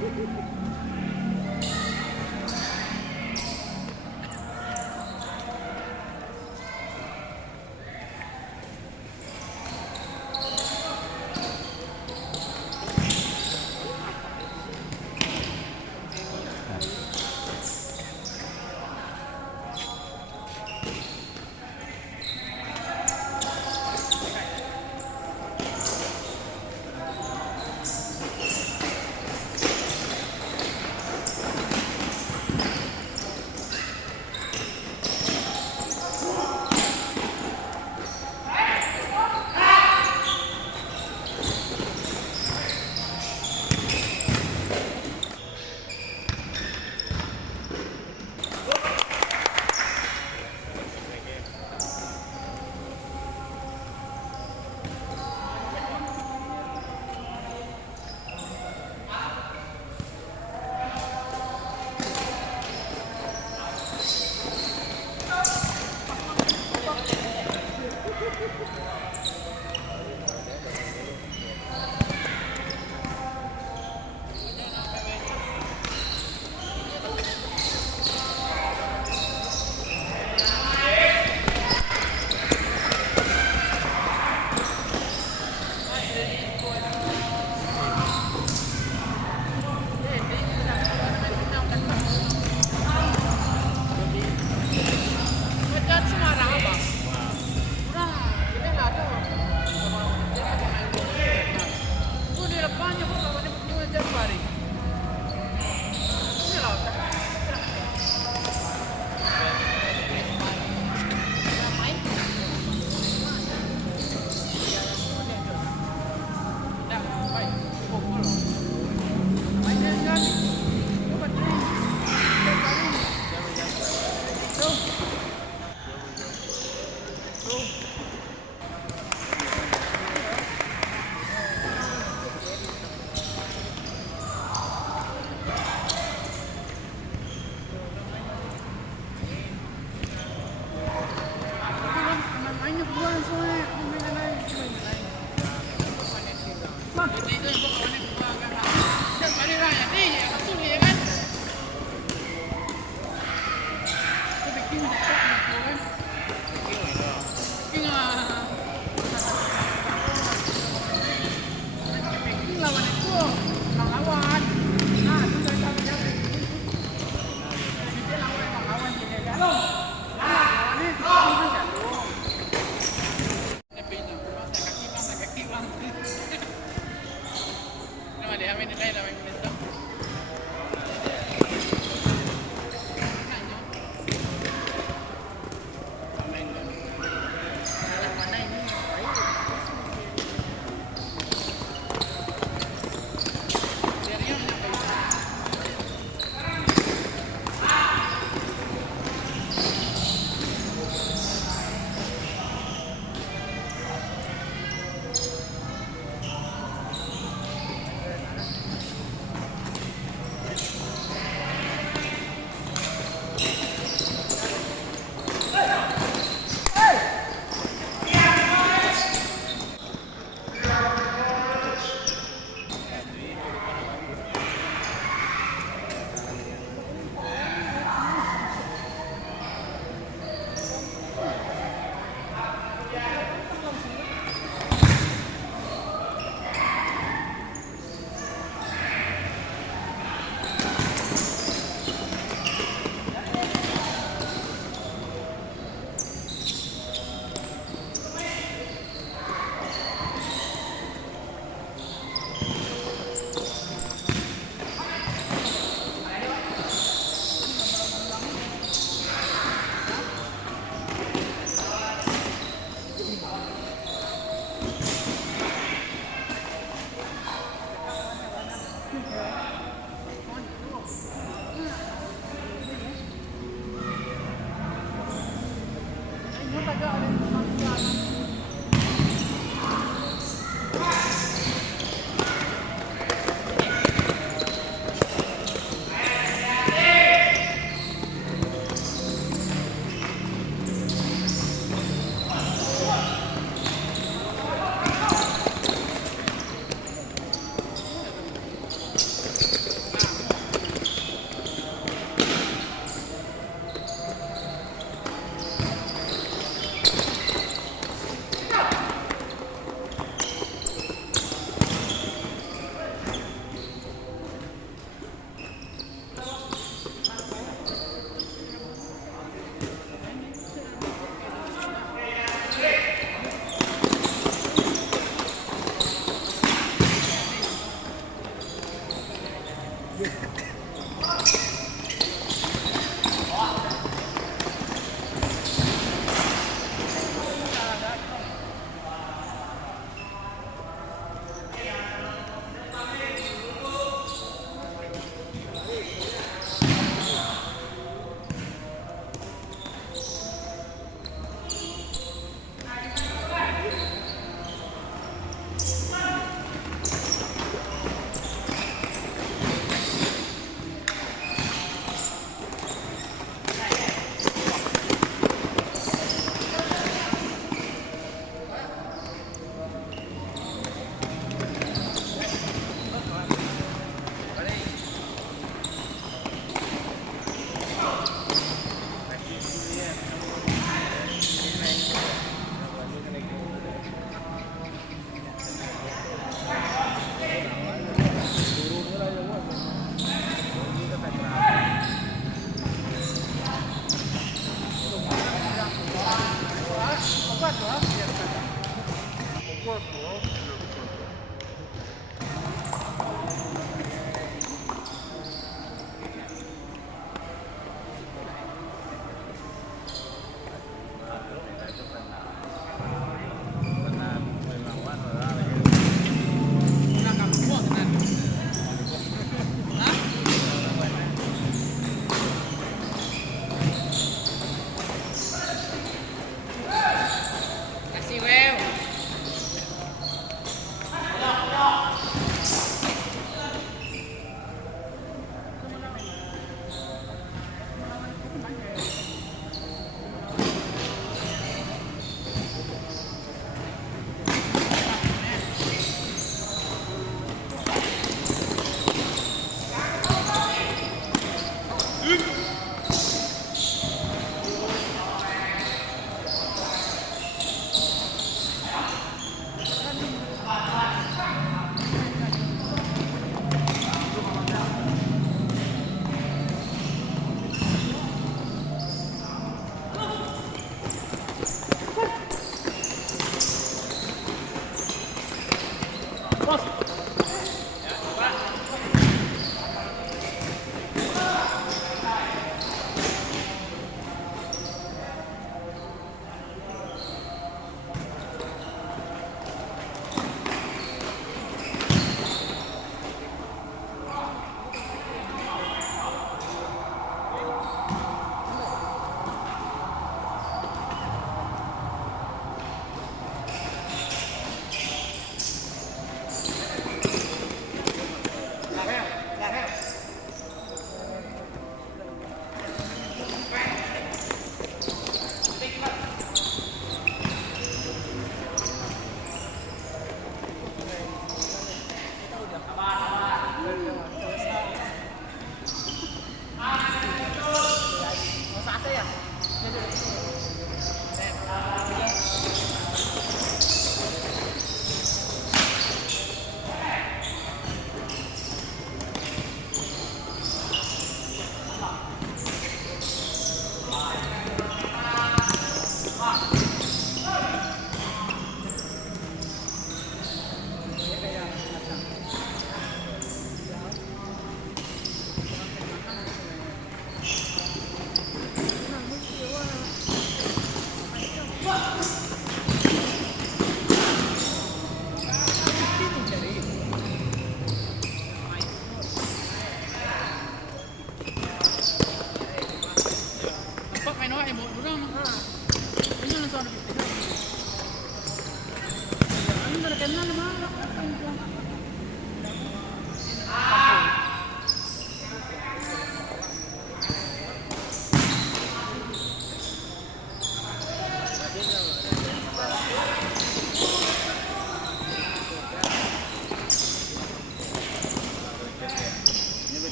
อ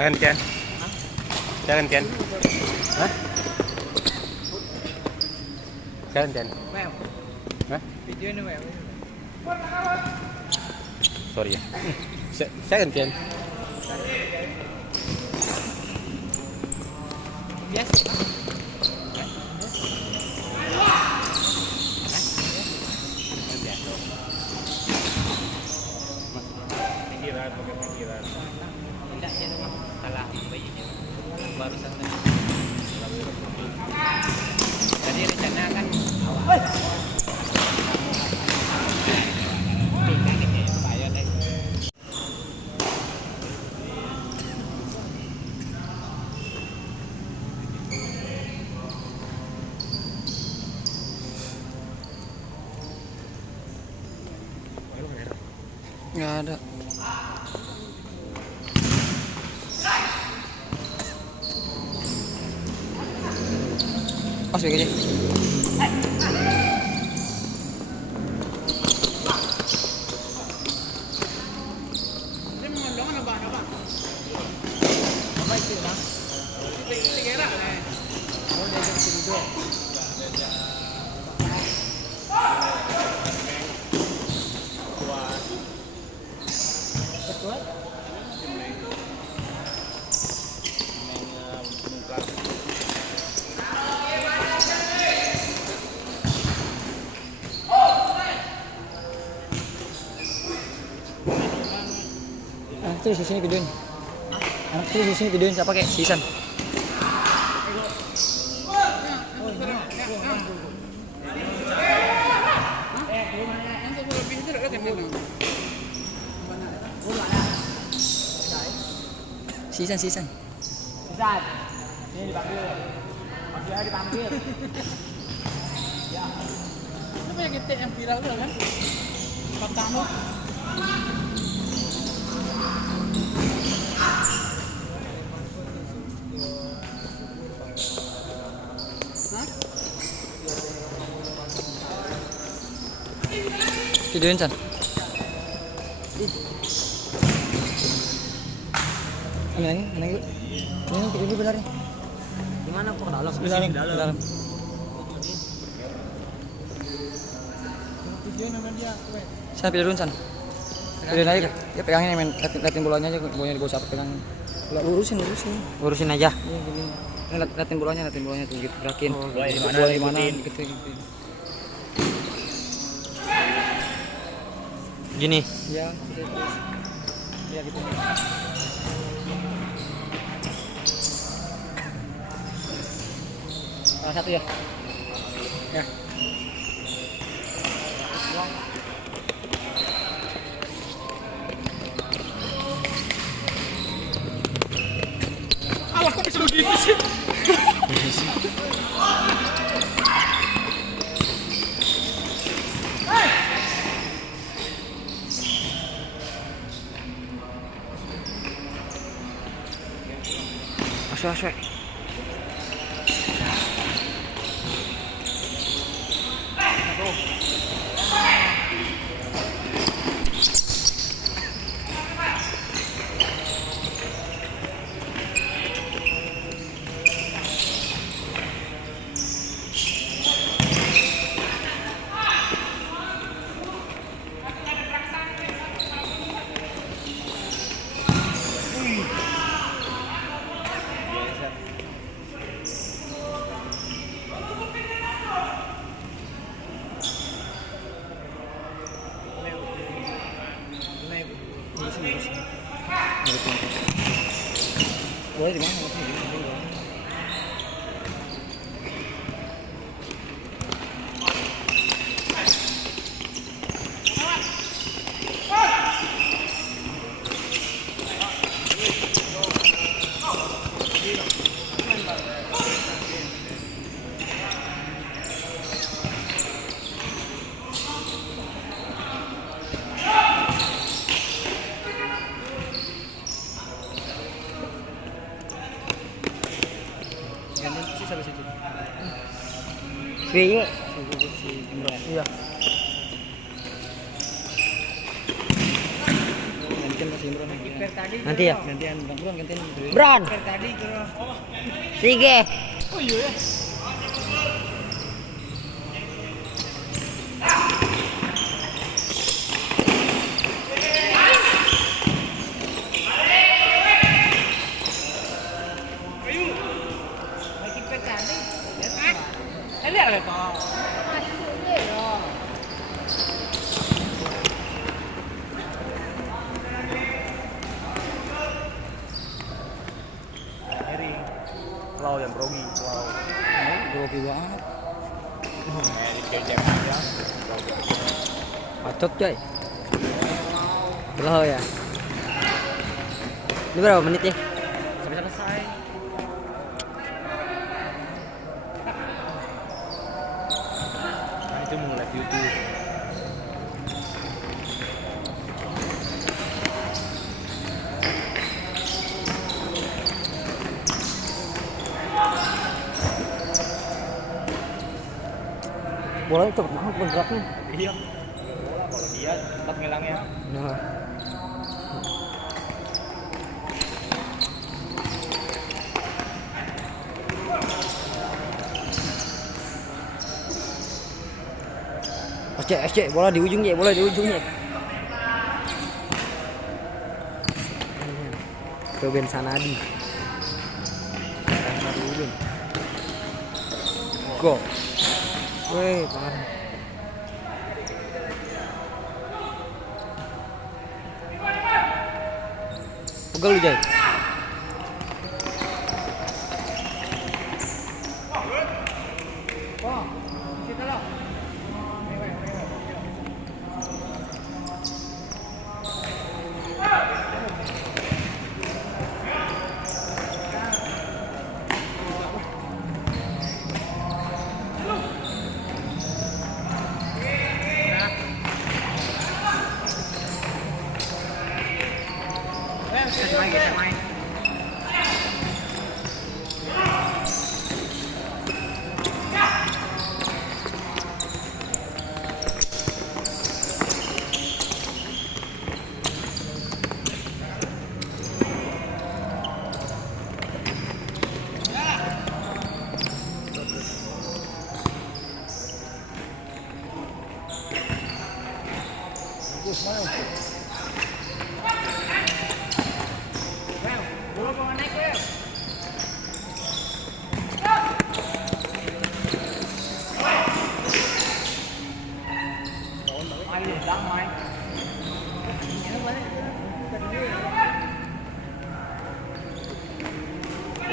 Jangan Ken, jangan Ken, hah? Jangan Ken, Mèo, hah? video ini mèo. sorry ya. Saya gantian. Biasa. Pikiran, pakai pikiran. Tidak dia memang kalah bayinya. Baru sampai. Tadi rencana kan awal. Nggak ada. Pas begini. Anak tuh di sini tidurin. Anak tuh di sini tidurin siapa kayak season. Season. Ini dipanggil. Masih dipanggil. Ya. Itu yang kita yang viral tuh kan? Pertama. Tidurin San. Ini benar nih. Gimana kok ke dalam? Di dalam. San tidurin San. Tidurin aja. Ya pegangin main liatin bolanya aja, bolanya di bawah siapa pegangin. Urusin aja. Iya gini. Ini liatin bolanya tuh gitu gerakin. Bola di mana gitu. Gini. Ya, ya gitu. Salah satu ya. Ya. Alah kok bisa begitu sih? Asal. Boleh di mana? Sampai situ. Iya. Iya. Gantian Mas Imron. Nanti ya. Gantian Bang Imron gantian. Bron. Tadi ke. Sige. Oh iya ya. Lau yang grogi, lau. Grogi banget. Di jam aja. Bacot coy. Belah ya. Ini berapa menit ya? Sampai selesai. Nah, itu mau live YouTube. Bolanya cepet banget bergeraknya. Iya. Bola kalau dia cepat ngilangnya. Nah. SC, bola di ujung ya, bola di ujung ya. Ruben Sanadi. Ruben. Go. Weh, parah. Pegel lu, Jay.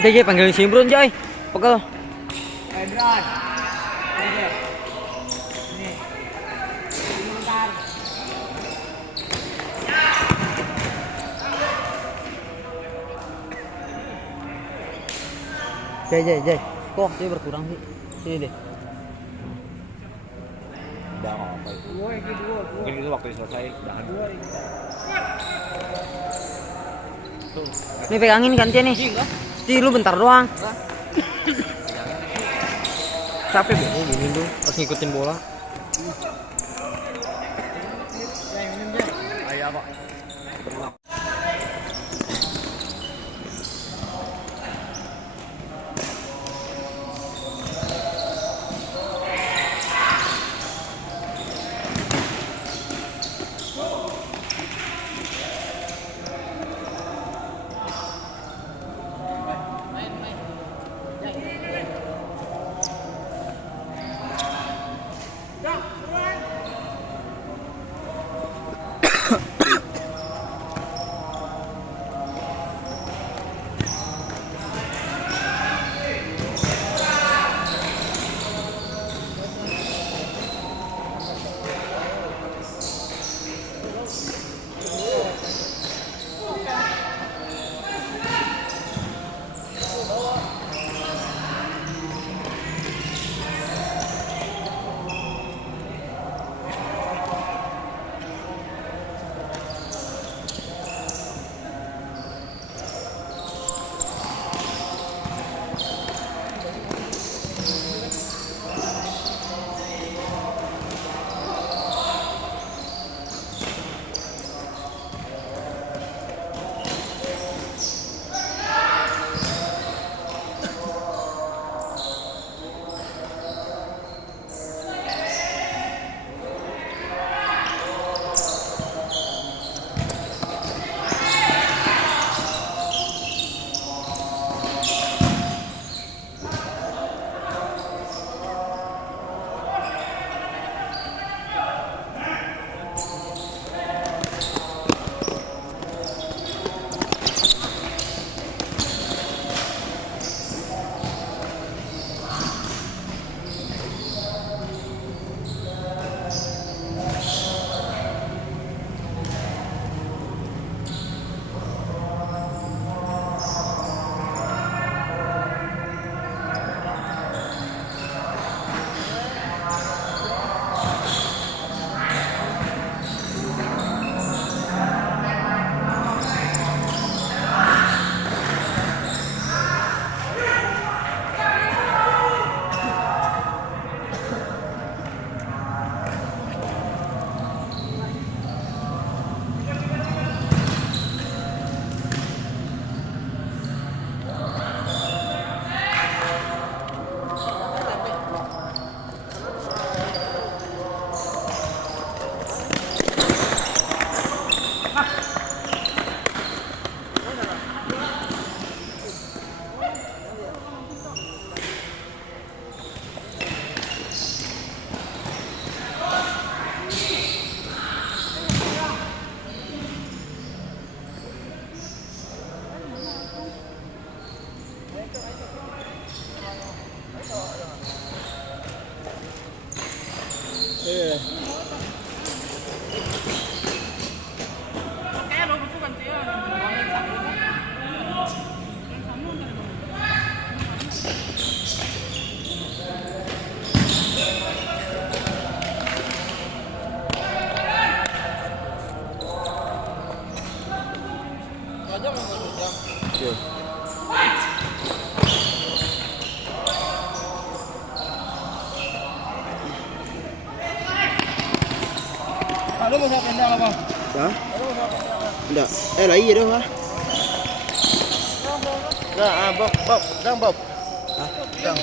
Jay, panggil Simbrun, Jay. Pegel. Jay. Kok dia berkurang sih? Sini deh. Udah apa itu? Mungkin itu waktu selesai udahan. Nih pegangin gantian nih. Di lu bentar doang. Capek banget gini tuh, harus ngikutin bola. Ayo apa? Iya. Lalu mau saya pindah apa? Hah? Enggak. Lah iya dah. Nah, Bob, Gang Bob. Hah? Gang.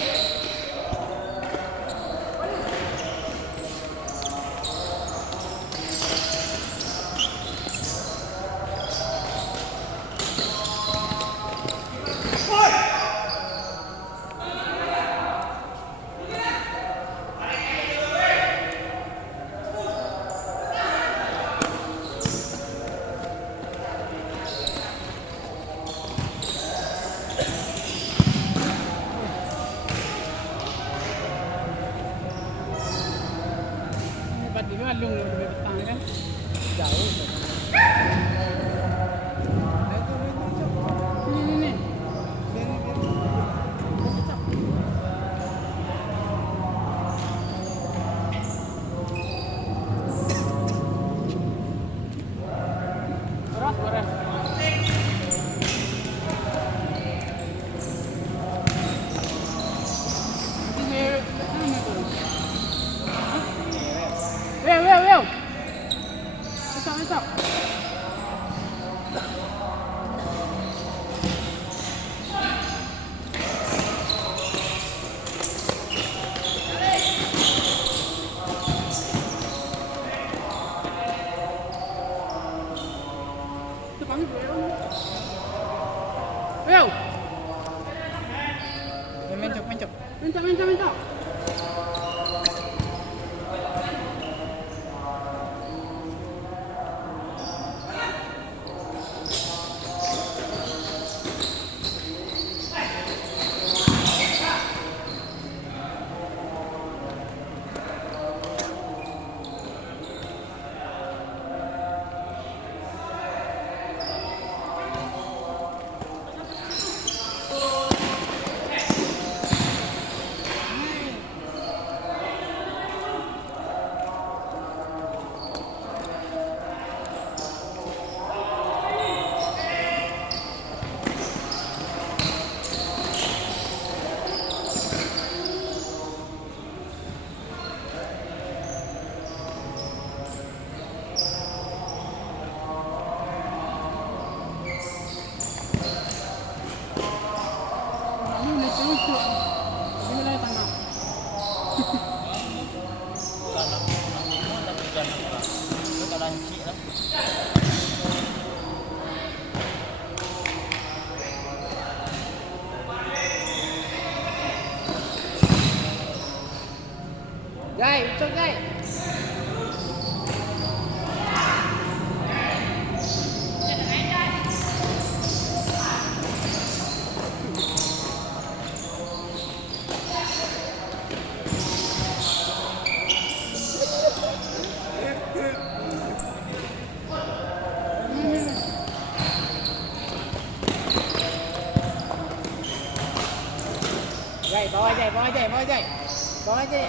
Hebat juga lu lebih petang kan? Jauh. Ini. Beras. Weo. Besok. Itu panggil Weo. Mencok. Jai. Bawa aja.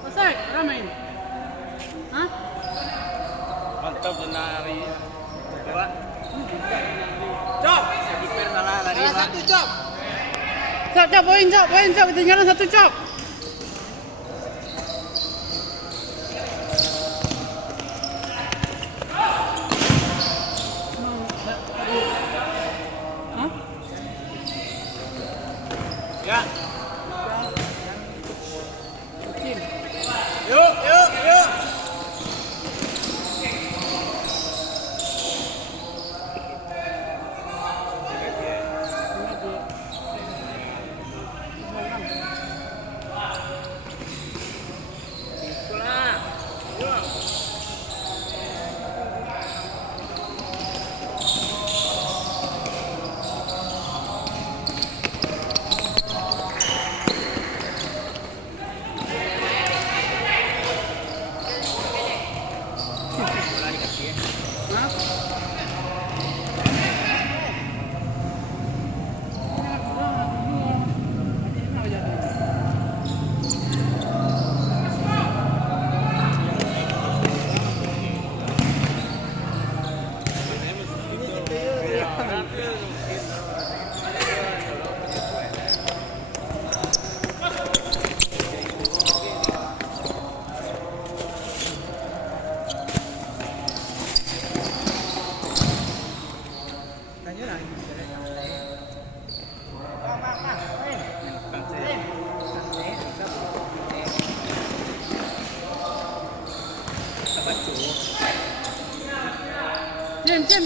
Masai, ramai. Hah? Mantap menari. Coba. Cop. Lari. Satu cop. Cop, poin cop. Ketinggalan satu cop. Hah? Ya. Tim. Yuk, yuk, yuk.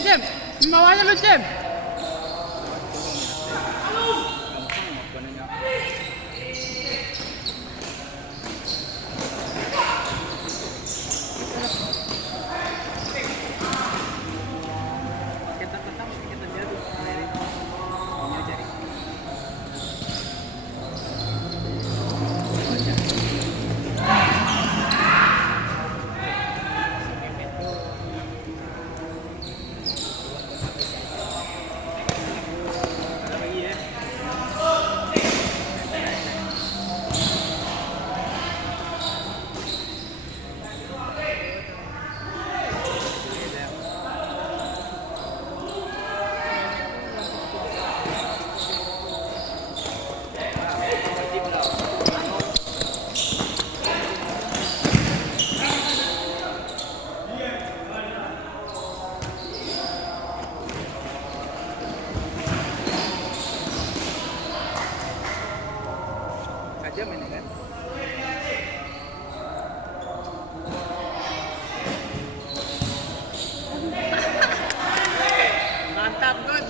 Cem. Bawahnya lu, Cem. Jam ini kan. Mantap, good.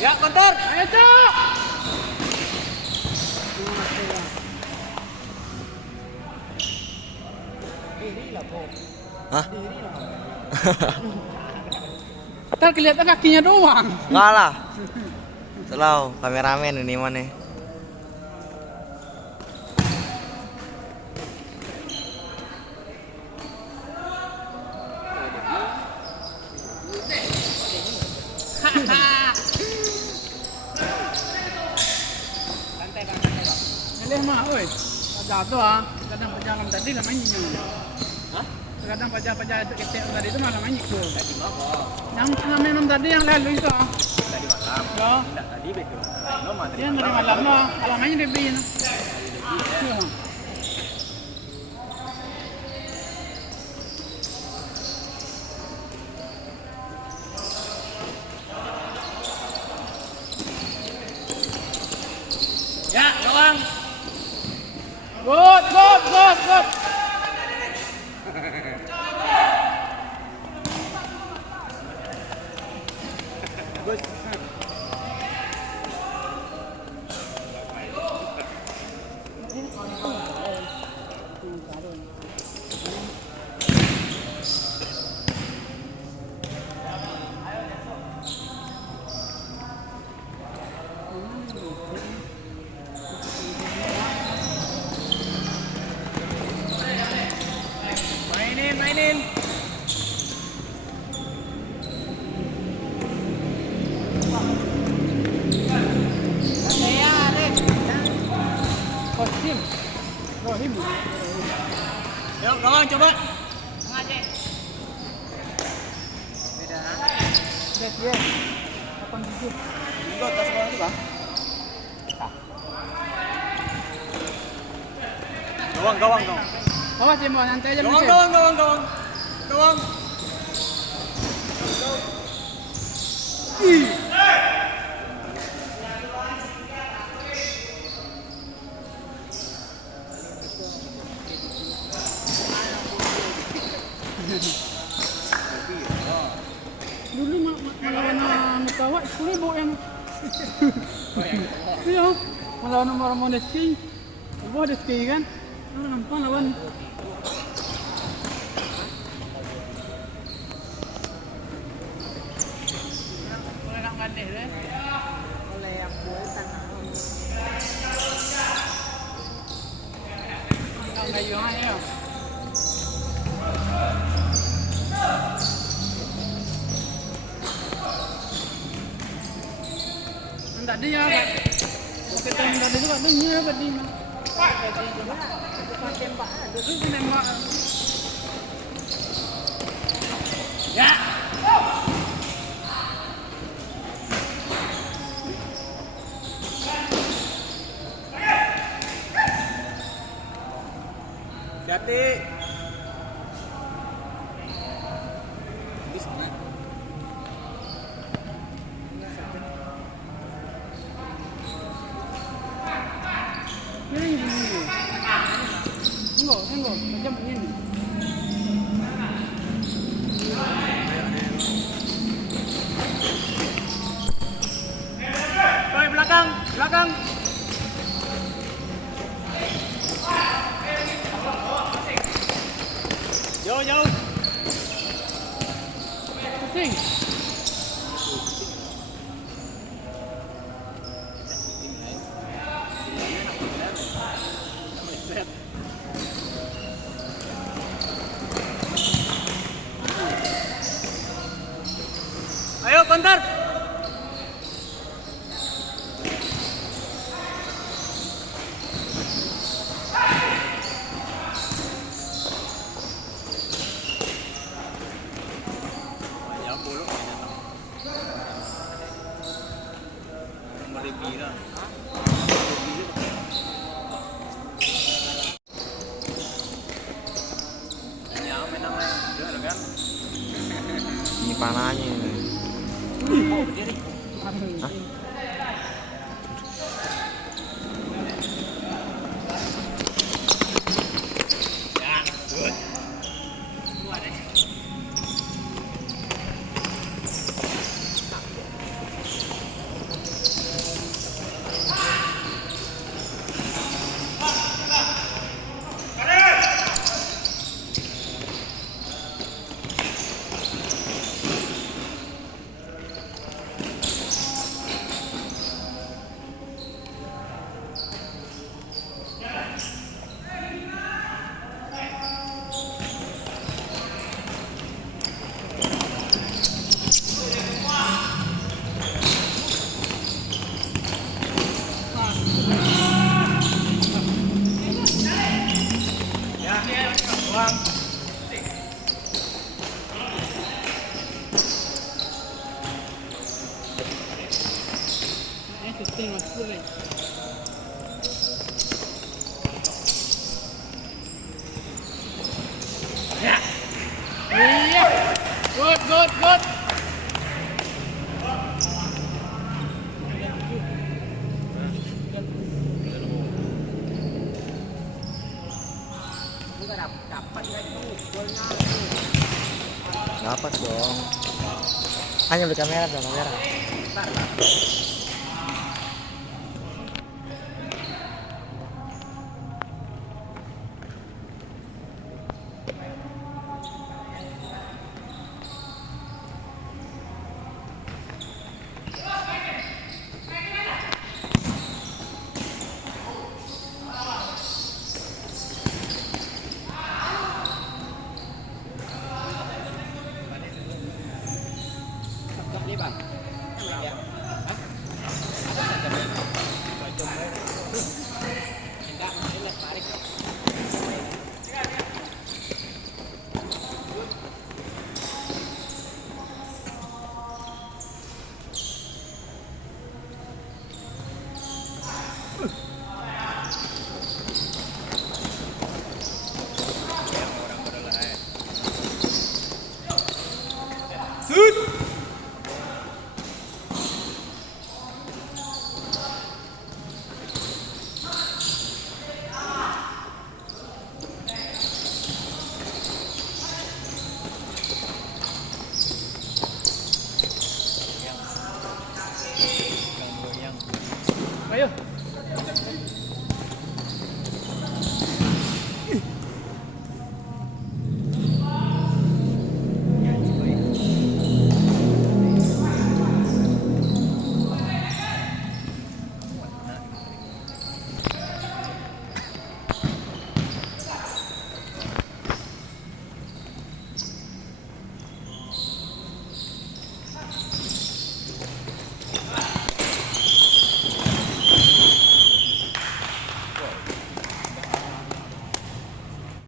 Ya, kontor. Ayo, Cok. Hah? Ntar kelihatan kakinya doang. Enggak lah. Selalu kameramen ini mana? Ini mah, oi. Jatuh ah. Kadang pejalan tadi namanya nyinyum. Hah? Kadang pajak-pajak itu kecil tadi itu malah main ikut. Tadi yang memang tadi yang lalu itu. Tadi malam. Loh. Enggak, tadi betul. No, Dia dari malam loh. Kalau mainnya dia beli. Ya, doang. Good. Mainin. Kosim. Rohim. Yuk, kawan coba. Beda. Yes. 87. Enggak, tas sekolah itu, Bang. Gawang. Awas Cem, nanti aja. Gawang. Dulu melawan Mutawa 10.000 yang iya melawan orang Modeski gua ada ski kan nampak lawan boleh nak ganeh deh oleh yang buat tanah nggak gayungan ya enggak dia kan oke tahun tadi juga dengar tadi mah pakai mbak dulu nembak ya Jati. Enggak, macam ini. Baik, belakang. Jauh. Pusing. Ayo, kontar. Ini panahnya ini. Hah? Iya. Good. Dapat dong. Hanya beli kamera dong, kamera.